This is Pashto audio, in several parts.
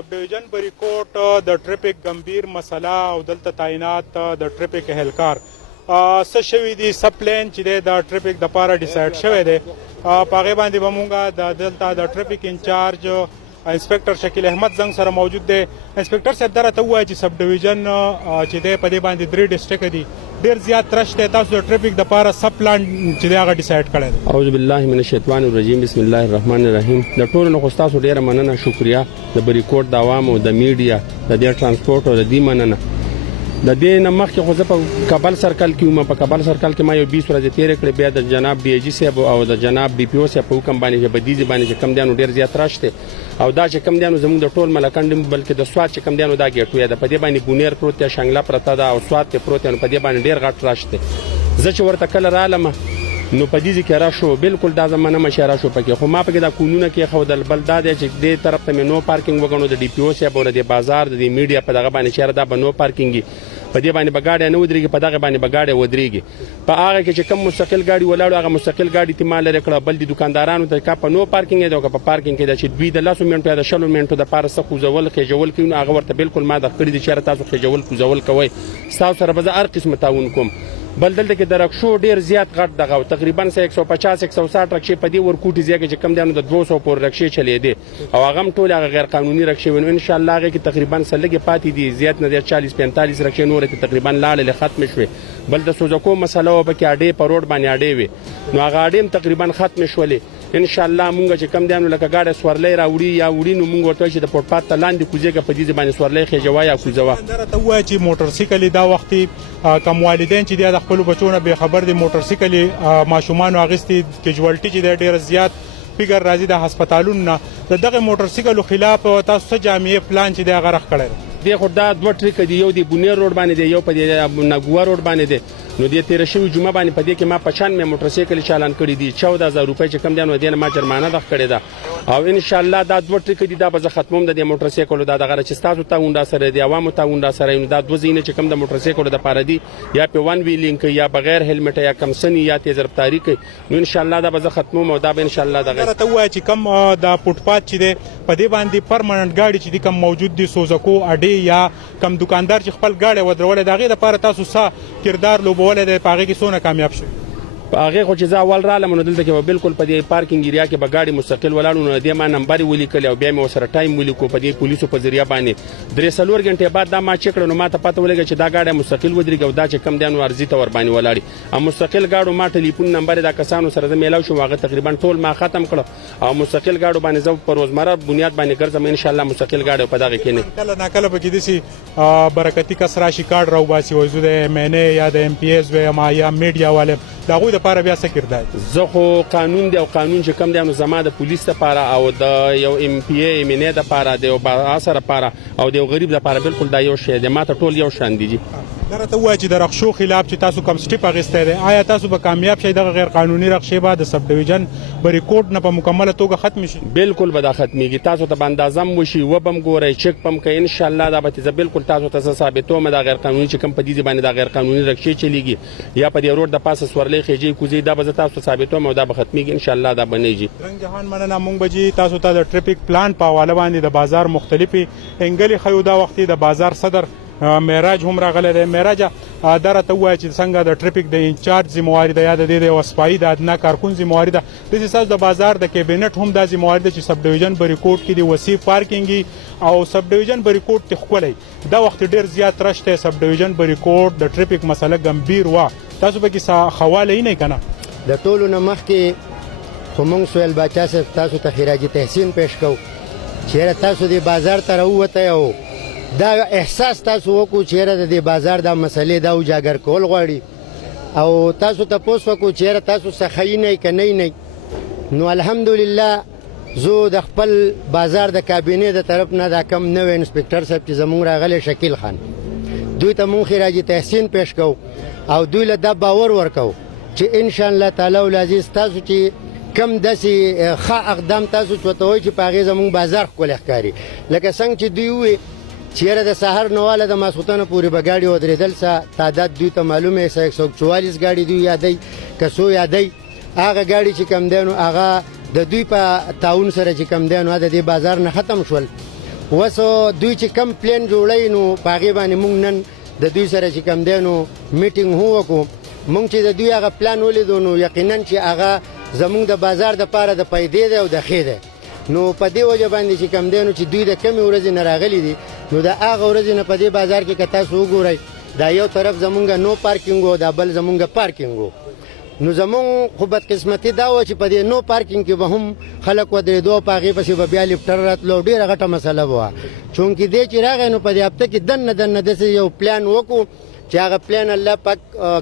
سب ډیویژن بریکوټ د ټریفیک گمبیر مسله او دلته تعینات د ټریفیک اهلکار څه شوي دي سب پلان چې د ټریفیک د پاره ډیسایډ شوی دی په هغې باندې به مونږ دلته د ټریفیک انچارج انسپکټر شکیل احمد زنګ سره موجود دی. انسپکټر صاحب دا راته ووایه چې سب ډیویژن چې دی په دې باندې 3 ډسټرکټ دي ډېر زیات رش دی تاسو د ټریفیک د پاره سب پلان چې دی هغه ډیسایډ کړی دی. اعوذ بالله من الشیطان الرجیم بسم الله الرحمن الرحیم. د ټولو نه خو ستاسو ډېره مننه شکریه د بریکوټ د عوامو د میډیا د دې ټرانسپورټ او د دې مننه. د دې نه مخکې خو زه په کابل سرکل کې وم. په کابل سرکل کې ما یو 20 ورځې تېرې کړې. بیا د جناب بي جي صاحب او د جناب بي پي او صاحب په حکم باندې بدیزي باندې چې کم دیانو ډېر زیات رش دی او دا چې کم دیانو زموږ د ټول ملکند بلکې د سواد چې کم دیانو دا ګیټوی ده په دې باندې بونیر پروت دی شنګله پرته ده او سواد کې پروت دی نو په دې باندې ډېر غټ رش دی. زه چې ورته کله رالم نو په دې کې را شو بالکل دا زمانه مشاره شو پکې خو ما پکې دا قانون کې خو د بل دا دی چې دې طرف ته نو پارکینګ وګڼو د ډي پی او صاحب او د بازار د میډیا په دغه باندې چیرې دا بنو پارکینګ په دې باندې بغاړې نه ودرېږي په دغه باندې بغاړې ودرېږي په هغه کې چې کم مستقل ګاډي ولاړو هغه مستقل ګاډي ته مال لري کړه بل د دکاندارانو ته کا په نو پارکینګ دی او په پارکینګ کې د چې دوی د 10 منټو یا د 60 منټو د پاره څخه خوځول خېجول کوي هغه ورته بالکل ما د کړی دي چې تاسو خېجول خوځول کوي تاسو سره به هر قسم تعاون کوم. بل دلته کې د رکشو ډیر زیات غټ دغه تقریبا 150 160 رکشې په دې ورکوټي ځای کې کم دانو د 200 پور رکشې چلې دي او هغه ټول هغه غیر قانوني رکشې ونه ان شاء الله هغه کې تقریبا سلګي پاتې دي زیات نه 40 45 رکشې نور ته تقریبا لاله ختم شوه. بل د سوزکو مسله و په کې اډې په روډ باندې اډې وي نو هغه اډې تقریبا ختم شولې. ان شاء الله مونږ چې کم دانو لکه گاډه سورلې راوړي یا وړي نو مونږ ورته چې د فوټپات ته لاندې کوزيګه په دې باندې سورلې خېجوا یا کوزوا. دا ته وایي چې موټر سایکل دا وختي کم والدین چې د خپل بچونه به خبر دي موټر سایکل ماشومان اغستی کیجوالټي چې ډیر زیات فګر راځي د هسپتالونو نه دغه موټر سایکل خلاف تاسو جامعي پلان چې دا غرخ کړی دی خو دا دوه ټریک دی یو دی بونیر روډ باندې دی یو په دې نګوا روډ باندې دی نو دې تیر شوی جمعه باندې په دې کې ما 95 موټر سایکل چالان کړی دي 14000 روپۍ چې کم دي نو دې ما جرمانه د کړی دا او ان شاء الله دا دوه ټریک دي دا به ختموم د موټر سایکل دا دغه چې تاسو ته وندا سره دی عوامو ته وندا سره دا دوه زینې چې کم د موټر سایکل د پاره دي یا په وان ویلینګ یا بغیر هلمټ یا کم سنی یا تیز رفتاری کوي نو ان شاء الله دا به ختموم او دا به ان شاء الله دغه ته وایي چې کم د فوټپات چې دی په دې باندې پرمننت گاډي چې کم موجود دي سوزکو اډې یا کم دکاندار چې خپل گاډي ودرول دغه د پاره تاسو سا کردار لوبول د پاغه کې سونه کامیاب شي. هغه خو چې ځا اول رالم نو دلته کې بالکل په دې پارکینګ ایریا کې به گاډي مستقل ولاړو نو دې ما نمبر ولیکل او بیا مې وسره ټایم ولیکو په دې پولیسو په ذریعہ باندې 3 غنټې بعد دا ما چک کړو نو ما ته پته ولګی چې دا گاډي مستقل ودرېږي او دا چې کم دانو ارزي ته ور باندې ولاړی او مستقل گاډو ما ټلیفون نمبر دا کسانو سره میلاو شو هغه تقریبا ټول ما ختم کړ او مستقل گاډو باندې زو په روزمره بنیاد باندې ګرځم ان شاء الله مستقل گاډي په دغه کې نه کله ناکله به کې دي برکتی کسرا شکار راو باسي وځو د ام ان ای یا د ام پی ایس و یا میډیا والے دا غوې د پاره بیا سکردای زه خو قانون دی او قانون چې کم دی نو زما د پولیس لپاره او د یو ام پی ای ام ان ای لپاره دی او اثر لپاره او د غریب لپاره بالکل دا یو شی دی ماته ټول یو شان دي. دا ته وایي چې د رخصو خلاف چې تاسو کوم سټیپ اخیستی دی آیا تاسو به کامیاب شئ دغه غیر قانوني رخصې به د سب ډیویژن بریکوټ نه په مکمله توګه ختم شي؟ بالکل به دا ختمیږي تاسو ته باندازم وشي و بم ګورئ چک پم کوي ان شاء الله دا به بالکل تاسو ته ثابتوم دا غیر قانوني چې کوم په دې باندې دا غیر قانوني رخصې چلیږي یا په دې روډ د پاسه سورلې خېجې کوزي دا به تاسو ثابتوم او دا به ختمیږي ان شاء الله دا بنېږي. رنګ جهان مننه مونږ به تاسو ته د ټریفیک پلان په حواله باندې د بازار مختلفي انګلي خیو دا وختي د بازار صدر معراج هم راغلی دی. معراج دا راته ووایه چې څنګه د ټریفیک د انچارج ذمواري ده یا د دې د وسپایي د ادنا کارکون ذمواري ده داسې ستاسو د بازار د کیبینټ هم دا ذمواري ده چې سب ډیویژن بریکوټ کې د وسیع پارکینګي او سب ډیویژن بریکوټ ته ښکلی دا وخت ډیر زیات رش دی سب ډیویژن بریکوټ د ټریفیک مسله ګمبیر وه تاسو به کې حواله یې نه کنه د ټولو نه مخکې خو موږ سهیل باچا صاحب تاسو ته خراج تحسین پیش کوو چېرې تاسو د بازار ته راووتی او دا احساس تاسو وکړو چېرې د دې بازار دا مسلې دا اجاګر کول غواړي او تاسو تپوس وکړو چېرې تاسو څه ښه نه که نه نو الحمدلله زه د خپل بازار د کابینې د طرف نه دا کم نوی انسپکټر صاحب چې زموږ راغلی شکیل خان دوی ته مونږ خراج تحسین پیش کوو او دوی له دا باور ورکوو چې ان شاء الله تعالی العزیز تاسو چې کم داسې ښه اقدام تاسو چوته وایي چې په هغې زموږ بازار ښکلی ښکاري لکه څنګه چې دوی ووایي چیرې د سحر نواله د ماسخوتنه پورې به گاډي ودرېدل څه تعداد دوی ته معلومه 144 گاډي دوی یادوي که څو یادوي هغه گاډي چې کم دی نو هغه د دوی په تعاون سره چې کم دی نو د دې بازار نه ختم شول وسو دوی چې کم پلان جوړی نو په هغې باندې موږ نن د دوی سره چې کم دی نو میټینګ هم وکړو. موږ چې د دوی هغه پلان ولیدو نو یقینا چې هغه زموږ د بازار دپاره د پیدې دی او د ښې دی. نو په دې وجه باندې چې کم دی نو چې دوی د کمې ورځې نه راغلي دي نو د هغه ورځې نه په دې بازار کې که تاسو وګورئ دا یو طرف زمونږ نو پارکینګ و دا بل زمونږ پارکینګ و. نو زمونږ خو بدقسمتي دا وه چې په دې نو پارکینګ کې به هم خلک ودرېدو او په هغې پسې به بیا لفټر راتلو. ډېره غټه مسله به وه چونکې دی چې راغی نو په دې هفته کې دننه داسې یو پلان وکړو چې هغه پلان الله پاک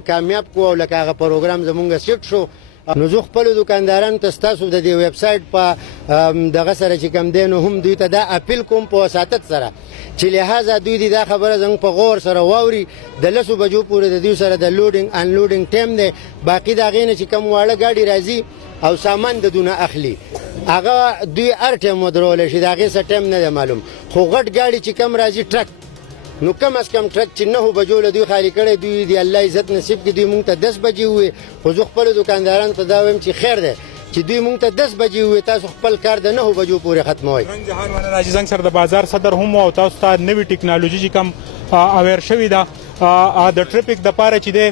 کامیاب کړو او لکه هغه پروګرام زمونږ سیټ شو. نو زه خپلو دوکاندارانو ته ستاسو د دې ویب سایټ په دغه سره چې کم دی نو هم دوی ته دا اپیل کوم په وساطت سره چې لحاظه دوی دې دا خبره زموږ په غور سره واوري. د 10 بجو پورې د دوی سره د لوډینګ انلوډینګ ټایم دی. باقي د هغې نه چې کم واړه ګاډي راځي او سامان د دونه اخلي هغه دوی هر ټایم ودرولی شي د هغې څه ټایم نه دی معلوم. خو غټ ګاډي چې کم راځي ټرک نو کم از کم ټرک چې 9 بجو له دوی خالي کړی دوی د الله عزت نصیب کړي دوی مونږ ته 10 بجې ووایي. خو زه خپلو دوکاندارانو ته دا وایم چې خیر دی چې دوی مونږ ته 10 بجې ووایي تاسو خپل کار د 9 بجو پورې ختموئ. رنګ جهان والا راجي زنګ سره د بازار صدر هم او تاسو ته نوې ټکنالوژي چې کم اویر شوې ده د ټریفیک د پاره چې دی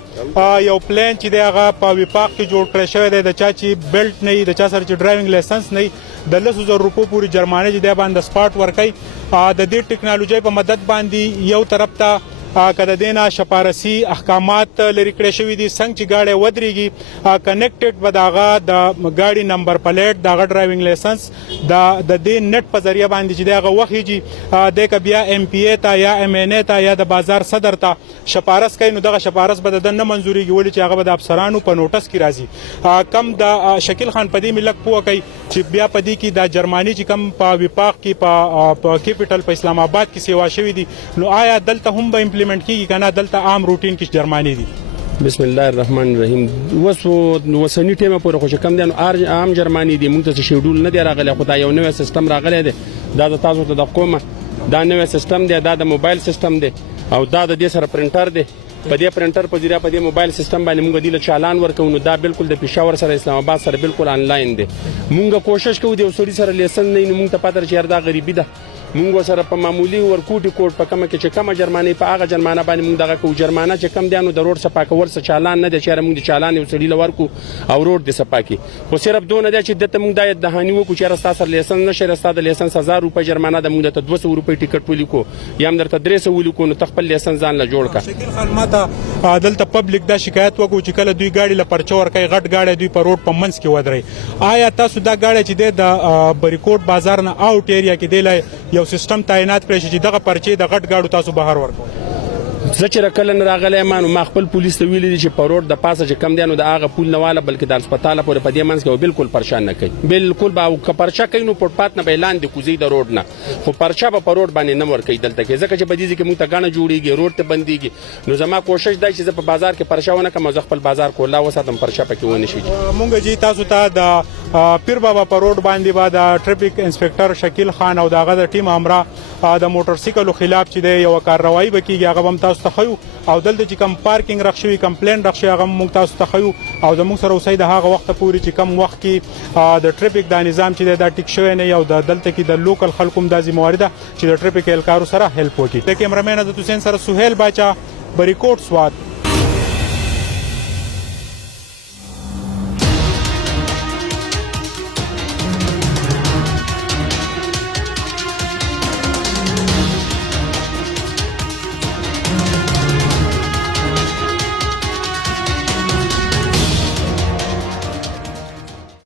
یو پلان چې دی هغه په وفاق کې جوړ کړی شوی دی. د چا چې بیلټ نه وي د چا سره چې ډرایوینګ لایسنس نه وي د 10,000 روپو پورې جرمانه چې دی باندې سپاټ ورکوي. د دې ټکنالوژۍ په مدد باندې یو طرف ته که د دې نه شپارسي احکامات لرې کړی شوي دي څنګه چې ګاډی ودرېږي کنیکټډ به د هغه د ګاډي نمبر پلیټ د هغه ډرایوینګ لایسنس د دې نټ په ذریعه باندې چې د هغه وخیږي دی که بیا ایم پی ای ته یا ایم این ای ته یا د بازار صدر ته شپارس کوي نو دغه شپارس به د ده نه منظورېږي ولې چې هغه به د افسرانو په نوټس کې راځي. کم د شکیل خان په دې مې لږ پوه کوي چې بیا په دې کې د جرماني چې کم په وفاق کې په کیپیټل په اسلام آباد کې سیوا شوي دي نو آیا دلته هم به امپلیمنٹ کیږي کنه دلته عام روټین کې جرماني دي؟ بسم الله الرحمن الرحیم. وسنی ټیمه پورې خو چې کم دی عام جرماني دي مونږ ته شیډول نه دی راغلی خو دا یو نوی سیستم راغلی دی. دا د تاسو ته د قومه دا نوی سیستم دی دا د موبایل سیستم دی او دا د دې سره پرنټر دی. په دې پرنټر په ذریعہ په دې موبایل سیستم باندې موږ د چالان ورکو نو دا بالکل د پېښور سره اسلام آباد سره بالکل آنلاین دی. موږ کوشش کوو د وسوري سره لیسن نه موږ ته پاتره چې دا غریبي ده موږ سره په معمولی ورکوټي کوټ په کومه کې چې کومه جرمانه په هغه جرمانه باندې موږ دغه کو جرمانه چې کم دیانو د روډ صفا کول څه چالان نه دی چې موږ د چالان یو سړي لورکو او روډ د صفا کی خو صرف دونه دی چې دته موږ د دهانی وکړو چې راستا سره لیسن نشه راستا د لیسن 1000 روپے جرمانه د موږ ته 200 روپے ټیکټ ولیکو یا هم درته 300 ولیکو نو تخپل لیسن ځان له جوړ کا. شکیل خان ماته دلته پبلک دا شکایت وکړو چې کله دوی ګاډي له پرچا ورکوي غټ ګاډي دوی په روډ په منځ کې ودرې. آیا تاسو دا ګاډي چې د بریکوټ بازار نه آوټ ایریا کې دی یو سیستم تعینات کړی چې دغه پرچې د غټ ګاډو تاسو بهر ورکوئ؟ زه چې کله راغلی ما خپل پولیس ته ویلي دي چې په روډ د پاسه چې کم دی نو د هغه پول نه واله بلکې د هسپتاله پورې په دې منځ کې بالکل پرچا نه کوي. بالکل به که پرچا کوي نو فوټپات نه به اعلان دي کوزي د روډ نه خو پرچا به په روډ باندې نه ورکوي دلته کې ځکه چې په دې کې موږ ته ګڼه جوړیږي روډ ته بندیږي. نو زما کوشش دی چې زه په بازار کې پرچا ونه کړم زه خپل بازار کولا وساتم پرچا پکې ونه شي. مونږ جی تاسو ته د پیر بابا په روډ باندې با د ټریفیک انسپکټر شکیل خان او دغه د ټیم امرا د موټر سایکلو خلاف چې دی یو کارروایی وکړي هغه هم تاسو ته خو او دلته چې کم پارکینګ رخصوي کمپلین رخصوي هغه موږ تاسو ته خو او د موږ سره اوسې د هغه وخت پورې چې کم وخت کې د ټریفیک د نظام چې د ټیک شوی نه یو د دلته کې د لوکل خلکو د ذمہواری ده چې د ټریفیک اهلکارو سره هیلپ وکړي. د کیمرامین د حسین سره سہیل باچا بریکوټ سواد.